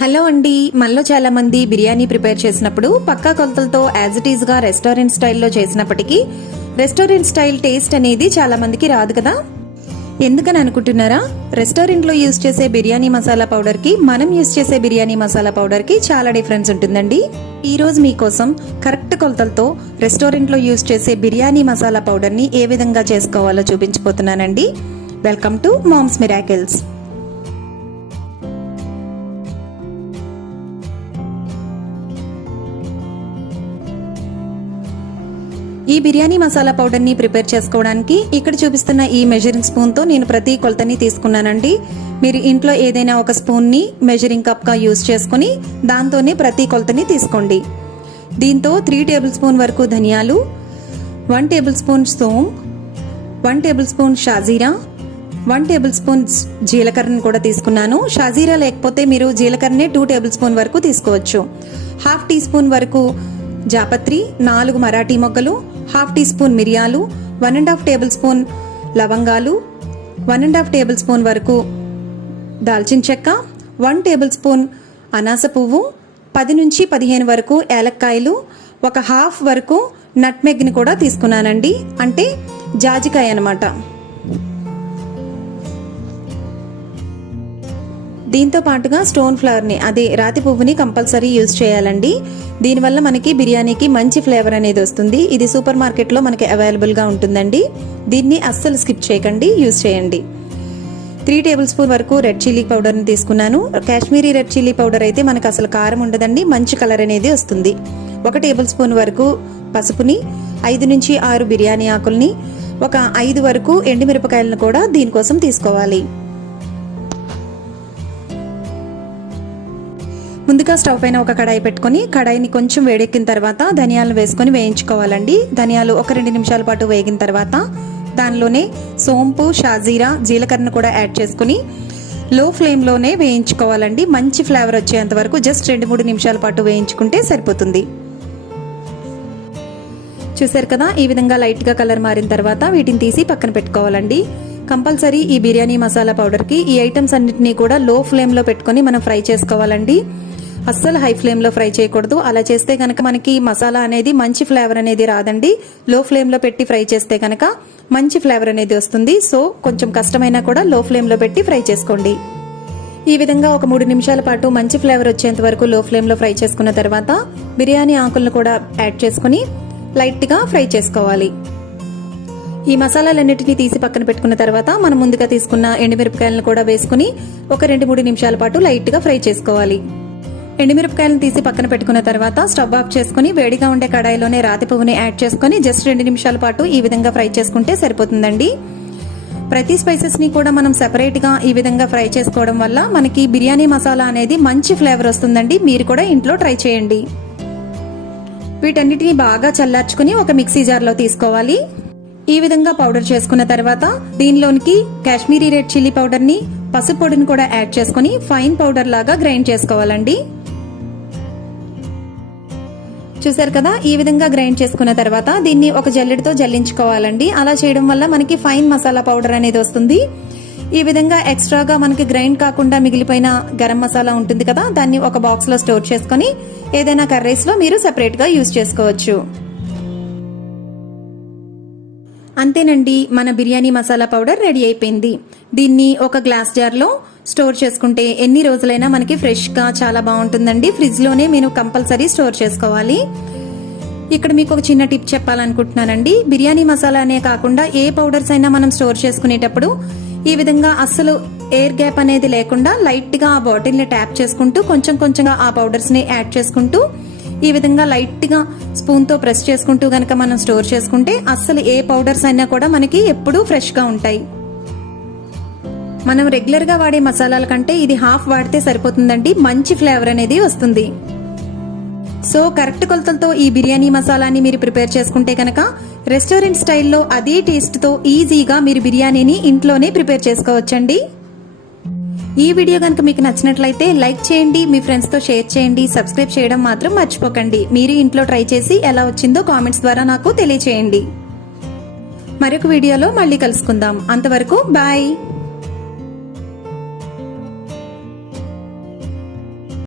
Hello అండి, మనలో చాలా మంది బిర్యానీ ప్రిపేర్ చేసినప్పుడు పక్కా కొలతలతో యాజ్ ఇట్ ఈజ్ గా రెస్టారెంట్ స్టైల్లో చేసినప్పటికీ రెస్టారెంట్ స్టైల్ టేస్ట్ అనేది చాలా మందికి రాదు కదా. ఎందుకని అనుకుంటున్నారా? రెస్టారెంట్ లో యూజ్ చేసే బిర్యానీ మసాలా పౌడర్ కి మనం యూజ్ చేసే బిర్యానీ మసాలా పౌడర్ కి చాలా డిఫరెన్స్ ఉంటుందండి. ఈ రోజు మీకోసం కరెక్ట్ కొలతలతో రెస్టారెంట్ లో యూజ్ చేసే బిర్యానీ మసాలా పౌడర్ ని ఏ విధంగా చేసుకోవాలో చూపించబోతున్నానండి. Welcome to mom's miracles. ఈ బిర్యానీ మసాలా పౌడర్ ని ప్రిపేర్ చేసుకోవడానికి ఇక్కడ చూపిస్తున్న ఈ మెజరింగ్ స్పూన్ తో నేను ప్రతి కొలతని తీసుకున్నానండి. మీరు ఇంట్లో ఏదైనా ఒక స్పూన్ ని మెజరింగ్ కప్ గా యూజ్ చేసుకుని దాంతోనే ప్రతి కొలతని తీసుకోండి. దీంతో 3 టేబుల్ స్పూన్ వరకు ధనియాలు, 1 టేబుల్ స్పూన్ సోంపు, 1 టేబుల్ స్పూన్ షాజీరా, 1 టేబుల్ స్పూన్ జీలకర్రను కూడా తీసుకున్నాను. షాజీరా లేకపోతే మీరు జీలకర్రనే 2 టేబుల్ స్పూన్ వరకు తీసుకోవచ్చు. 1/2 టీ స్పూన్ వరకు జాపత్రి, 4 మరాఠీ మొగ్గలు, 1/2 టీ స్పూన్ మిరియాలు, 1.5 టేబుల్ స్పూన్ లవంగాలు, 1.5 టేబుల్ స్పూన్ వరకు దాల్చిన చెక్క, 1 టేబుల్ స్పూన్ అనాస పువ్వు, 10 నుంచి 15 వరకు ఏలక్కాయలు, 1/2 వరకు నట్మెగ్ని కూడా తీసుకున్నానండి, అంటే జాజికాయ అన్నమాట. దీంతో పాటుగా స్టోన్ ఫ్లవర్ ని, అదే రాతి పువ్వుని కంపల్సరీ యూజ్ చేయాలండి. దీనివల్ల మనకి బిర్యానీకి మంచి ఫ్లేవర్ అనేది వస్తుంది. ఇది సూపర్ మార్కెట్ లో మనకి అవైలబుల్ గా ఉంటుందండి. దీన్ని అస్సలు స్కిప్ చేయకండి, యూజ్ చేయండి. 3 టేబుల్ స్పూన్ వరకు రెడ్ చిల్లీ పౌడర్ ని తీసుకున్నాను. కాశ్మీరీ రెడ్ చిల్లీ పౌడర్ అయితే మనకు అసలు కారం ఉండదండి, మంచి కలర్ అనేది వస్తుంది. 1 టేబుల్ స్పూన్ వరకు పసుపుని, 5 నుంచి 6 బిర్యానీ ఆకుల్ని, ఒక 5 వరకు ఎండుమిరపకాయలను కూడా దీనికోసం తీసుకోవాలి. ముందుగా స్టవ్ పైన ఒక కడాయి పెట్టుకుని కడాయిని కొంచెం వేడెక్కిన తర్వాత ధనియాలను వేసుకొని వేయించుకోవాలండి. ధనియాలు ఒక 2 నిమిషాల పాటు వేగిన తర్వాత దానిలోనే సోంపు, షాజీరా, జీలకర్రను కూడా యాడ్ చేసుకుని లో ఫ్లేమ్లోనే వేయించుకోవాలండి. మంచి ఫ్లేవర్ వచ్చేంత వరకు జస్ట్ 2-3 నిమిషాల పాటు వేయించుకుంటే సరిపోతుంది. చూసారు కదా, ఈ విధంగా లైట్గా కలర్ మారిన తర్వాత వీటిని తీసి పక్కన పెట్టుకోవాలండి. కంపల్సరీ ఈ బిర్యానీ మసాలా పౌడర్కి ఈ ఐటమ్స్ అన్నిటినీ కూడా లో ఫ్లేమ్లో పెట్టుకొని మనం ఫ్రై చేసుకోవాలండి. అస్సలు హై ఫ్లేమ్లో ఫ్రై చేయకూడదు. అలా చేస్తే కనుక మనకి మసాలా అనేది మంచి ఫ్లేవర్ అనేది రాదండి. లో ఫ్లేమ్లో పెట్టి ఫ్రై చేస్తే కనుక మంచి ఫ్లేవర్ అనేది వస్తుంది. సో కొంచెం కష్టమైనా కూడా లో ఫ్లేమ్లో పెట్టి ఫ్రై చేసుకోండి. ఈ విధంగా ఒక 3 నిమిషాల పాటు మంచి ఫ్లేవర్ వచ్చేంత వరకు లో ఫ్లేమ్లో ఫ్రై చేసుకున్న తర్వాత బిర్యానీ ఆకులను కూడా యాడ్ చేసుకుని లైట్గా ఫ్రై చేసుకోవాలి. ఈ మసాలాలన్నిటినీ తీసి పక్కన పెట్టుకున్న తర్వాత మనం ముందుగా తీసుకున్న ఎండుమిరపకాయలను కూడా వేసుకుని ఒక 2-3 నిమిషాల పాటు లైట్గా ఫ్రై చేసుకోవాలి. ఎండుమిరపకాయలను తీసి పక్కన పెట్టుకున్న తర్వాత స్టవ్ ఆఫ్ చేసుకుని వేడిగా ఉండే కడాయిలోనే రాతి పువ్వుని యాడ్ చేసుకుని జస్ట్ 2 నిమిషాల పాటు ఈ విధంగా ఫ్రై చేసుకుంటే సరిపోతుందండి. ప్రతి స్పైసెస్ ని కూడా మనం సెపరేట్ గా ఈ విధంగా ఫ్రై చేసుకోవడం వల్ల మనకి బిర్యానీ మసాలా అనేది మంచి ఫ్లేవర్ వస్తుందండి. మీరు కూడా ఇంట్లో ట్రై చేయండి. వీటన్నిటిని బాగా చల్లార్చుకుని ఒక మిక్సీ జార్ లో తీసుకోవాలి. ఈ విధంగా పౌడర్ చేసుకున్న తర్వాత దీనిలోనికి కాశ్మీరీ రెడ్ చిల్లీ పౌడర్ ని, పసుపు పొడిని కూడా యాడ్ చేసుకుని ఫైన్ పౌడర్ లాగా గ్రైండ్ చేసుకోవాలండి. చూసారు కదా, ఈ విధంగా గ్రైండ్ చేసుకున్న తర్వాత దీన్ని ఒక జల్లెడతో జల్లించుకోవాలండి. అలా చేయడం వల్ల మనకి ఫైన్ మసాలా పౌడర్ అనేది వస్తుంది. ఈ విధంగా ఎక్స్ట్రాగా మనకి గ్రైండ్ కాకుండా మిగిలిపోయిన గరం మసాలా ఉంటుంది కదా, దాన్ని ఒక బాక్స్ లో స్టోర్ చేసుకుని ఏదైనా కర్రీస్ లో మీరు సెపరేట్ గా యూజ్ చేసుకోవచ్చు. అంతేనండి, మన బిర్యానీ మసాలా పౌడర్ రెడీ అయిపోయింది. దీన్ని ఒక గ్లాస్ జార్ లో స్టోర్ చేసుకుంటే ఎన్ని రోజులైనా మనకి ఫ్రెష్ గా చాలా బాగుంటుందండి. ఫ్రిడ్జ్ లోనే మీరు కంపల్సరీ స్టోర్ చేసుకోవాలి. ఇక్కడ మీకు ఒక చిన్న టిప్ చెప్పాలనుకుంటున్నానండి. బిర్యానీ మసాలానే కాకుండా ఏ పౌడర్స్ అయినా మనం స్టోర్ చేసుకునేటప్పుడు ఈ విధంగా అస్సలు ఎయిర్ గ్యాప్ అనేది లేకుండా లైట్ గా ఆ బాటిల్ ని ట్యాప్ చేసుకుంటూ కొంచెం కొంచెంగా ఆ పౌడర్స్ ని యాడ్ చేసుకుంటూ ఈ విధంగా లైట్ గా స్పూన్ తో ప్రెస్ చేసుకుంటూ గనక మనం స్టోర్ చేసుకుంటే అస్సలు ఏ పౌడర్స్ అయినా కూడా మనకి ఎప్పుడూ ఫ్రెష్ గా ఉంటాయి. మనం రెగ్యులర్ గా వాడే మసాలాల కంటే ఇది హాఫ్ వాడితే సరిపోతుందండి, మంచి ఫ్లేవర్ అనేది వస్తుంది. సో కరెక్ట్ కొలతలతో ఈ బిర్యానీ మసాలాని మీరు ప్రిపేర్ చేసుకుంటే కనుక రెస్టారెంట్ స్టైల్లో అదే టేస్ట్ తో ఈజీగా మీరు బిర్యానీని ఇంట్లోనే ప్రిపేర్ చేసుకోవచ్చండి. ఈ వీడియో కనుక మీకు నచ్చినట్లయితే లైక్ చేయండి, మీ ఫ్రెండ్స్ తో షేర్ చేయండి, సబ్స్క్రైబ్ చేయడం మాత్రం మర్చిపోకండి. మీరు ఇంట్లో ట్రై చేసి ఎలా వచ్చిందో కామెంట్స్ ద్వారా నాకు తెలియచేయండి. మరొక వీడియోలో మళ్ళీ కలుసుకుందాం. అంతవరకు బాయ్.